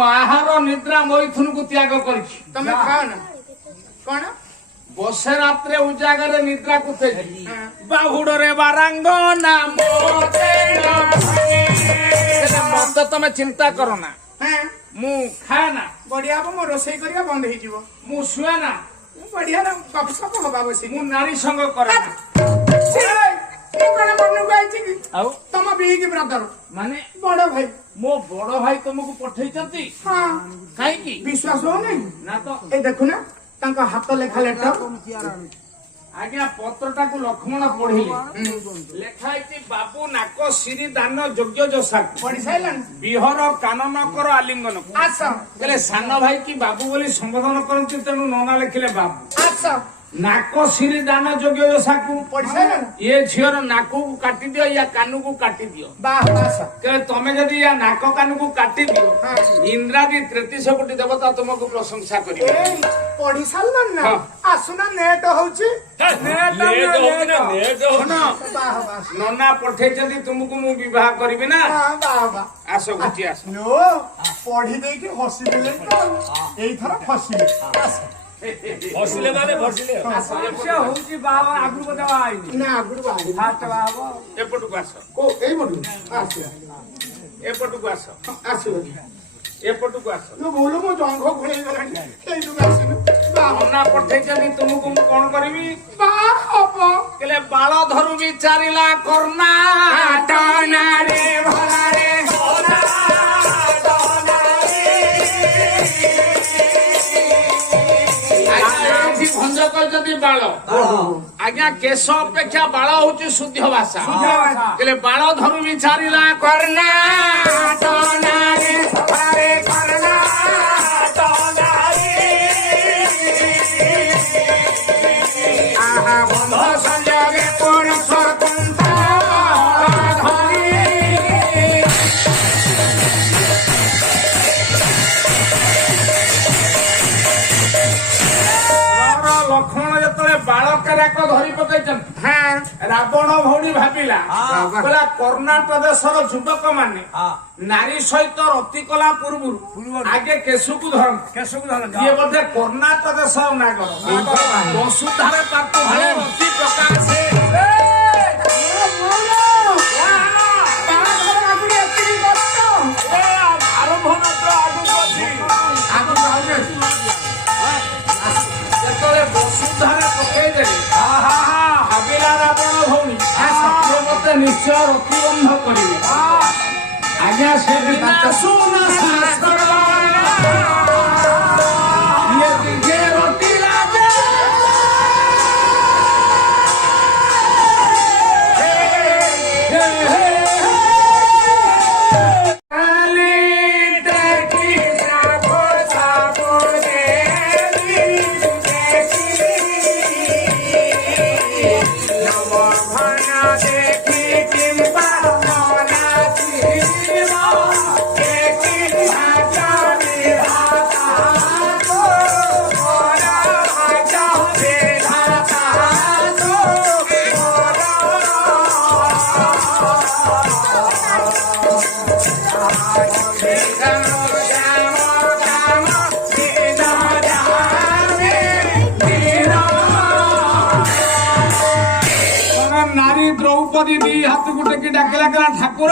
आहार निद्रा मैथुन को त्याग कर बसे रात्रे उजागर निद्रा को बाहुड़े बारांग मत तमे चिंता करो ना मु खाए ना बढ़िया हम मो रोसई करिया बंद हे जीवो मु सुए ना बढ़िया ना गपसप होबा बसी मु नारी संग करे ना ये कोन मनु गाइछि कि आउ तम बिग ब्रदर माने बड़ भाई मो बड़ भाई तुमको पठै चंती हां काई की विश्वास हो नहीं ना तो ए देखु ना तांका हाथ लेखा लेटर आज्ञा पत्रटा को लक्ष्मण पढ़िले लेखा बाबू नाक सिरी दान योग्य जोसा पढ़ी साइलन बिहर कानन कर आलिंगन आसा कहले सान भाई की बाबू बोली संबोधन करती तेणु नना लिखिले बाबू आसा नाक सिरी दान योग्य जोसा को पढ़ी साइलन ये झीर नाक को काटी दियो या कान को काटी दियो वाह आसा कहले तमे जदि या नाक कान को काटी दियो इंद्रादी 33 कोटी देवता तुमको प्रशंसा करिवे पढ़ी साइलन ना आसुना नेट होउची नना पठे तुमको मु विवाह करी ना आस गुची आस पढ़ी दे कि हसी देले एई थरा फसिले फसिले माने फसिले समस्या होउची बाबा आगु बतावा आइनी ना आगु बाबा हाथ बाबा एपटु आस को एई मडु आस एपटु आस आसो एपटु आस नो बोलो मो जंघ घुळै गलानी एई दु आस नना पठे तुमको मु कोन करबी बा हबो केले बाळ धरु विचारिला करना टाना रे भला रे भंजक जदि बाल आज्ञा केश अपेक्षा बाल हूँ शुद्ध भाषा कहले बाल धरु विचारिला करना बंध संजोगे पुरुष लक्ष्मण जो बालक धरी पकड़ रावण भौणी भाविला कहला कर्णाटक देशर युवक माने नारी सहित रति कला पूर्व आगे केशुकु धर ये बोधे कर्णाटक देश नागर वसुधार ताकू रति प्रकाश वसुधारे पकईदे भाविला रावण भौणी मत निश्चय रतिबंध करेंगे आज्ञा से रति लागे नारी द्रौपदी दी हाथ गुटे की डाकला ठाकुर